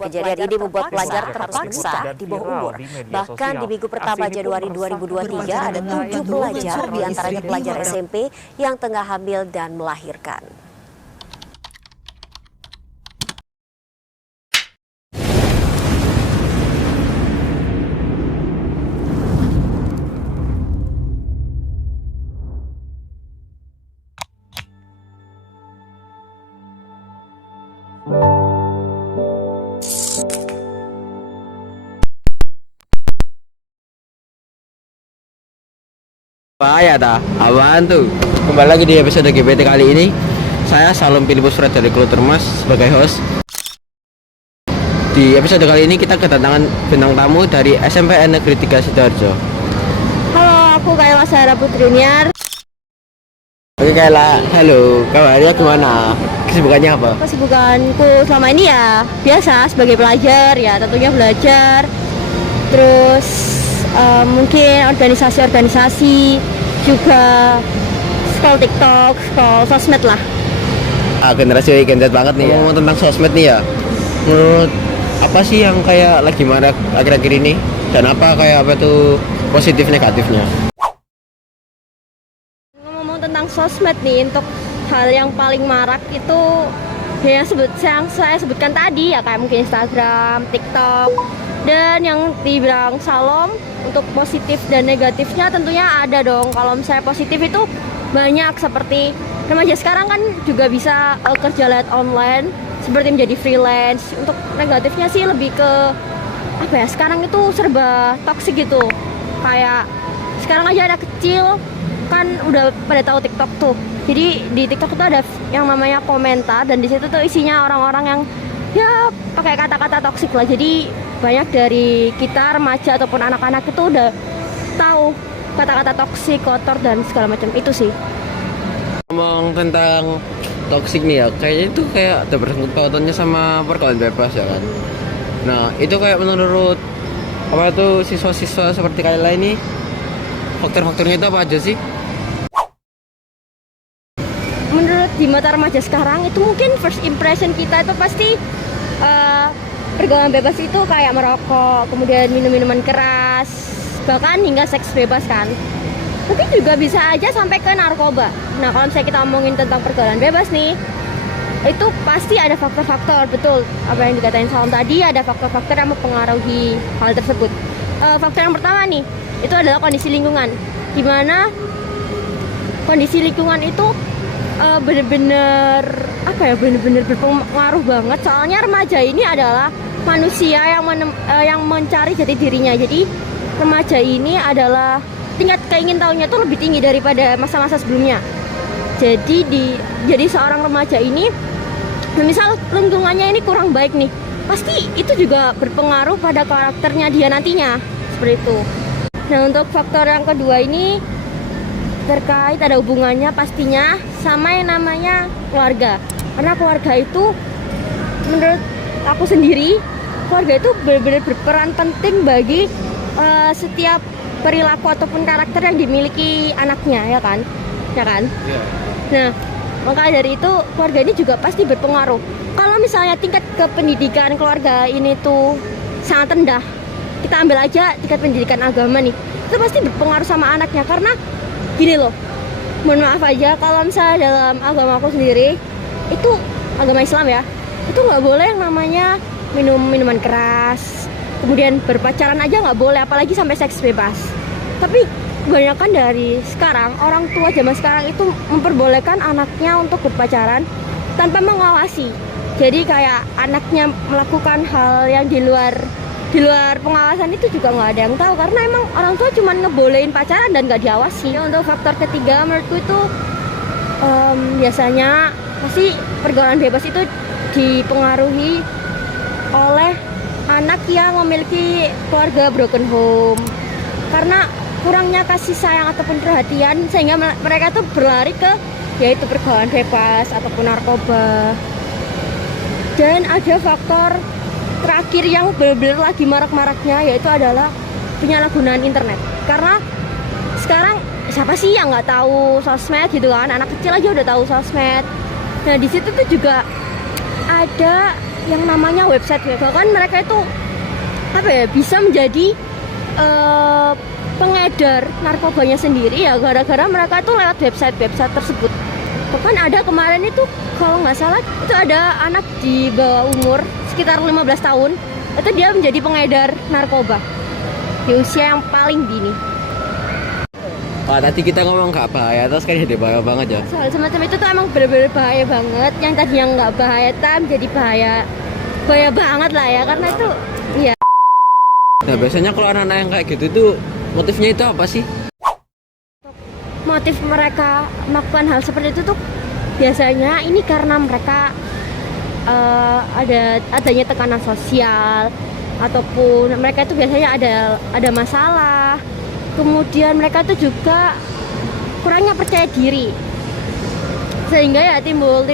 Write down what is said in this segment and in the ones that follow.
Kejadian ini membuat pelajar terpaksa di bawah umur. Bahkan di minggu pertama Januari 2023 ada 7 pelajar, diantaranya pelajar SMP yang tengah hamil dan melahirkan. Bahaya dah, apaan tuh? Kembali lagi di episode GBT kali ini. Saya Salom Filipus Fred dari Klutermas sebagai host. Di episode kali ini kita kedatangan bintang tamu dari SMPN Negeri 3 Sidoarjo. Halo, aku Kayla Sarah Putriniar. Oke Kayla, halo, kabarnya gimana? Kesibukannya apa? Kesibukanku selama ini ya biasa sebagai pelajar ya, tentunya belajar. Terus mungkin organisasi-organisasi, juga scroll TikTok, scroll sosmed lah. Generasi Gen Z banget nih ya. Ngomong tentang sosmed nih ya, menurut apa sih yang kayak lagi marak akhir-akhir ini? Dan apa tuh positif negatifnya? Ngomong tentang sosmed nih, untuk hal yang paling marak itu yang saya sebutkan tadi ya, kayak mungkin Instagram, TikTok. Dan yang dibilang Salom, untuk positif dan negatifnya tentunya ada dong. Kalau misalnya positif itu banyak, seperti remaja sekarang kan juga bisa kerja lewat online, seperti menjadi freelance. Untuk negatifnya sih lebih ke apa ya, sekarang itu serba toksik gitu. Kayak sekarang aja anak kecil kan udah pada tahu TikTok tuh. Jadi di TikTok tuh ada yang namanya komentar, dan di situ tuh isinya orang-orang yang ya pakai kata-kata toksik lah. Jadi banyak dari kita remaja ataupun anak-anak itu udah tahu kata-kata toksik, kotor, dan segala macam itu sih. Ngomong tentang toksik nih ya, kayaknya itu kayak ada bersangkut pautannya sama pergaulan bebas ya kan. Nah itu kayak menurut apa tuh siswa-siswa seperti kalian ini, faktor-faktornya itu apa aja sih? Menurut di mata remaja sekarang itu mungkin first impression kita itu pasti pergaulan bebas itu kayak merokok, kemudian minum-minuman keras, bahkan hingga seks bebas kan. Tapi juga bisa aja sampai ke narkoba. Nah kalau misalnya kita ngomongin tentang pergaulan bebas nih, itu pasti ada faktor-faktor, betul apa yang dikatain Salom tadi, ada faktor-faktor yang mempengaruhi hal tersebut. Faktor yang pertama nih, itu adalah kondisi lingkungan, dimana kondisi lingkungan itu bener-bener berpengaruh banget. Soalnya remaja ini adalah manusia yang mencari jati dirinya. Jadi remaja ini adalah tingkat keingintahuannya itu lebih tinggi daripada masa-masa sebelumnya. Jadi seorang remaja ini, misal lingkungannya ini kurang baik nih, pasti itu juga berpengaruh pada karakternya dia nantinya, seperti itu. Nah untuk faktor yang kedua ini terkait, ada hubungannya pastinya sama yang namanya keluarga. Karena keluarga itu menurut aku sendiri, keluarga itu benar-benar berperan penting bagi setiap perilaku ataupun karakter yang dimiliki anaknya, ya kan? Yeah. Nah, maka dari itu keluarga ini juga pasti berpengaruh. Kalau misalnya tingkat kependidikan keluarga ini tuh sangat rendah, kita ambil aja tingkat pendidikan agama nih, itu pasti berpengaruh sama anaknya. Karena gini loh, mohon maaf aja, kalau misalnya dalam agama aku sendiri, itu agama Islam ya, itu nggak boleh yang namanya minuman keras, kemudian berpacaran aja nggak boleh, apalagi sampai seks bebas. Tapi kebanyakan dari sekarang, orang tua zaman sekarang itu memperbolehkan anaknya untuk berpacaran tanpa mengawasi. Jadi kayak anaknya melakukan hal yang di luar pengawasan itu juga nggak ada yang tahu, karena emang orang tua cuma ngebolehin pacaran dan nggak diawasi. Untuk faktor ketiga menurutku itu biasanya pasti pergaulan bebas itu dipengaruhi oleh anak yang memiliki keluarga broken home, karena kurangnya kasih sayang ataupun perhatian, sehingga mereka tuh berlari ke yaitu pergaulan bebas ataupun narkoba. Dan ada faktor terakhir yang benar-benar lagi marak-maraknya, yaitu adalah penyalahgunaan internet. Karena sekarang siapa sih yang nggak tahu sosmed gitu kan, anak kecil aja udah tahu sosmed. Nah di situ tuh juga ada yang namanya website, bahkan mereka itu apa ya, bisa menjadi pengedar narkobanya sendiri ya gara-gara mereka tuh lewat website tersebut. Bahkan ada kemarin itu kalau nggak salah itu ada anak di bawah umur sekitar 15 tahun itu dia menjadi pengedar narkoba di usia yang paling dini. Tadi kita ngomong nggak bahaya, terus kan jadi bahaya banget ya. Soal semacam itu tuh emang bener-bener bahaya banget. Yang tadinya nggak bahaya jadi bahaya banget lah ya, karena itu ya. Nah biasanya kalau anak-anak yang kayak gitu tuh motifnya itu apa sih? Motif mereka melakukan hal seperti itu tuh biasanya ini karena mereka adanya tekanan sosial, ataupun mereka itu biasanya ada masalah. Kemudian mereka tuh juga kurangnya percaya diri, sehingga ya timbul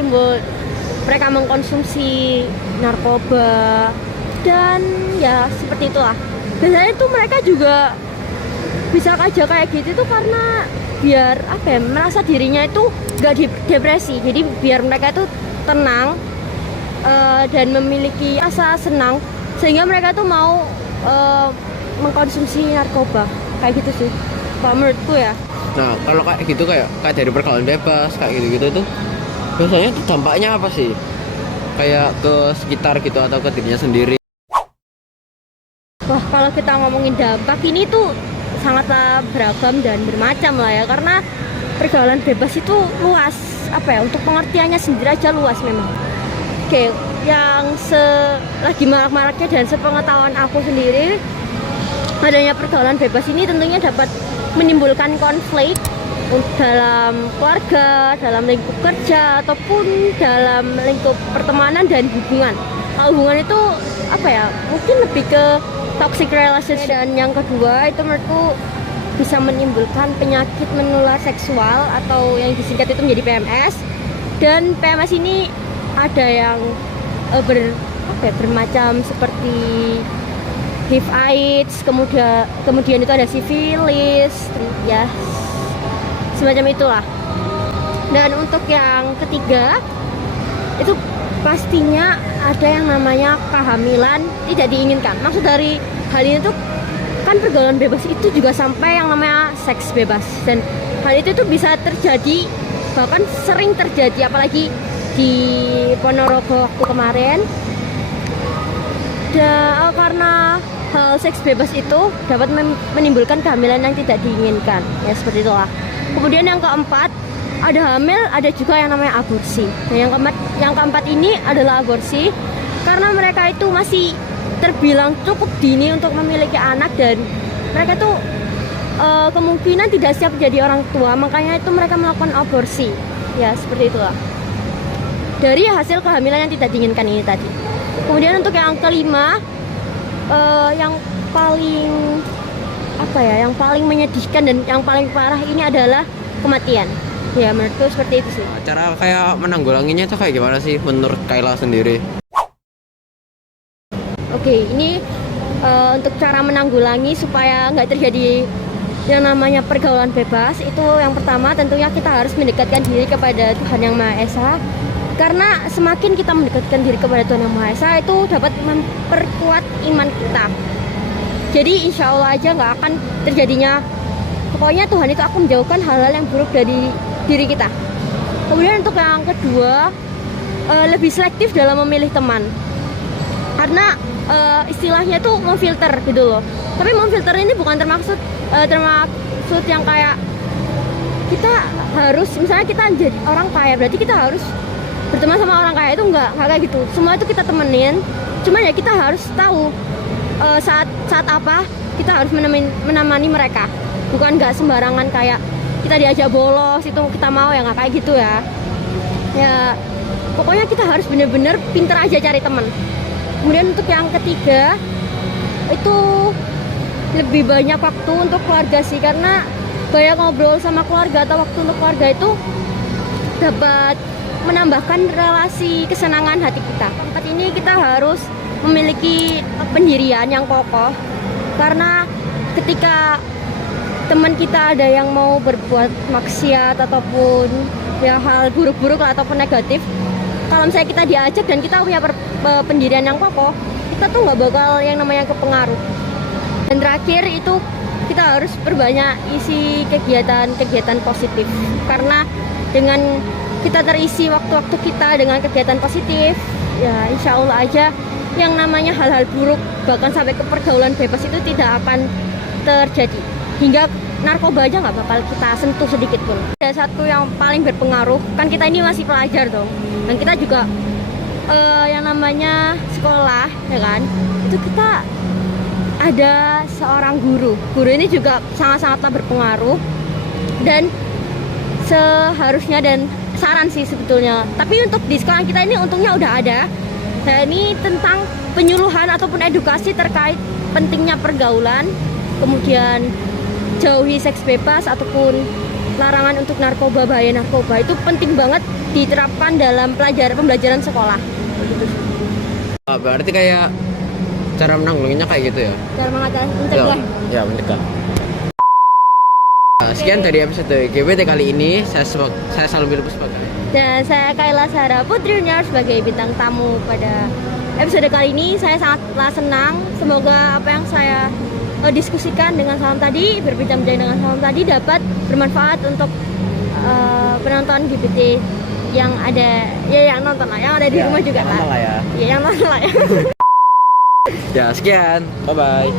mereka mengkonsumsi narkoba dan ya seperti itulah. Biasanya tuh mereka juga bisa aja kayak gitu tuh karena biar apa ya, merasa dirinya itu gak depresi. Jadi biar mereka itu tenang dan memiliki rasa senang, sehingga mereka tuh mau mengkonsumsi narkoba kayak gitu sih kalau menurutku ya. Nah kalau kayak gitu kayak dari pergaulan bebas kayak gitu tuh biasanya tuh dampaknya apa sih? Kayak ke sekitar gitu atau ke dirinya sendiri? Wah, kalau kita ngomongin dampak ini tuh sangatlah beragam dan bermacam lah ya, karena pergaulan bebas itu luas, apa ya, untuk pengertiannya sendiri aja luas memang. Oke, yang lagi marak-maraknya dan sepengetahuan aku sendiri, adanya pergaulan bebas ini tentunya dapat menimbulkan konflik dalam keluarga, dalam lingkup kerja, ataupun dalam lingkup pertemanan dan hubungan. Kalau hubungan itu apa ya, mungkin lebih ke toxic relationship. Dan yang kedua itu menurutku bisa menimbulkan penyakit menular seksual atau yang disingkat itu menjadi PMS. Dan PMS ini ada yang bermacam seperti HIV AIDS, kemudian itu ada sifilis, ya semacam itulah. Dan untuk yang ketiga itu pastinya ada yang namanya kehamilan tidak diinginkan. Maksud dari hal ini tuh kan pergaulan bebas itu juga sampai yang namanya seks bebas, dan hal itu tuh bisa terjadi, bahkan sering terjadi, apalagi di Ponorogo waktu kemarin. Karena hal seks bebas itu dapat menimbulkan kehamilan yang tidak diinginkan, ya seperti itulah. Kemudian yang keempat, ada hamil, ada juga yang namanya aborsi. Nah, yang keempat ini adalah aborsi karena mereka itu masih terbilang cukup dini untuk memiliki anak, dan mereka tuh kemungkinan tidak siap jadi orang tua, makanya itu mereka melakukan aborsi, ya seperti itulah, dari hasil kehamilan yang tidak diinginkan ini tadi. Kemudian untuk yang kelima, yang paling yang paling menyedihkan dan yang paling parah ini adalah kematian. Ya menurutku seperti itu sih. Cara kayak menanggulanginya itu kayak gimana sih menurut Kayla sendiri? Oke, ini untuk cara menanggulangi supaya nggak terjadi yang namanya pergaulan bebas, itu yang pertama tentunya kita harus mendekatkan diri kepada Tuhan Yang Maha Esa. Karena semakin kita mendekatkan diri kepada Tuhan Yang Maha Esa, itu dapat memperkuat iman kita. Jadi insya Allah aja nggak akan terjadinya, pokoknya Tuhan itu akan menjauhkan hal-hal yang buruk dari diri kita. Kemudian untuk yang kedua, lebih selektif dalam memilih teman. Karena istilahnya tuh memfilter gitu loh. Tapi memfilter ini bukan termaksud yang kayak kita harus, misalnya kita jadi orang kaya berarti kita harus berteman sama orang kaya, itu enggak kayak gitu. Semua itu kita temenin, cuman ya kita harus tahu saat apa kita harus menemani mereka. Bukan nggak sembarangan kayak kita diajak bolos itu kita mau, ya nggak kayak gitu ya. Ya pokoknya kita harus bener-bener pinter aja cari teman. Kemudian untuk yang ketiga itu lebih banyak waktu untuk keluarga sih, karena banyak ngobrol sama keluarga atau waktu untuk keluarga itu dapat menambahkan relasi kesenangan hati kita. Tempat ini kita harus memiliki pendirian yang kokoh, karena ketika teman kita ada yang mau berbuat maksiat ataupun ya hal buruk-buruk lah, ataupun negatif, kalau misalnya kita diajak dan kita punya pendirian yang kokoh, kita tuh nggak bakal yang namanya kepengaruh. Dan terakhir itu kita harus perbanyak isi kegiatan-kegiatan positif, karena dengan kita terisi waktu-waktu kita dengan kegiatan positif, ya insya Allah aja yang namanya hal-hal buruk bahkan sampai ke pergaulan bebas itu tidak akan terjadi, hingga narkoba aja nggak bakal kita sentuh sedikit pun. Ada satu yang paling berpengaruh, kan kita ini masih pelajar dong, dan kita juga yang namanya sekolah, ya kan, itu kita ada seorang guru ini juga sangat-sangatlah berpengaruh, dan seharusnya, dan saran sih sebetulnya, tapi untuk di sekolah kita ini untungnya udah ada. Nah, ini tentang penyuluhan ataupun edukasi terkait pentingnya pergaulan, kemudian jauhi seks bebas ataupun larangan untuk narkoba, bahaya narkoba itu penting banget diterapkan dalam pembelajaran sekolah. Berarti kayak cara menanggulanginya kayak gitu ya? Cara mencegah. Ya, mencegah. Sekian dari episode GBT kali ini. Saya Salum Puspa. Dan saya Kayla Sarah Putri Junior sebagai bintang tamu pada episode kali ini. Saya sangatlah senang. Semoga apa yang saya diskusikan dengan Salam tadi, berbincang-bincang dengan Salam tadi dapat bermanfaat untuk penonton GBT yang ada, ya yang nonton lah, yang ada di rumah juga lah. Ya. Ya, yang nonton lah ya. Ya, sekian. Bye-bye.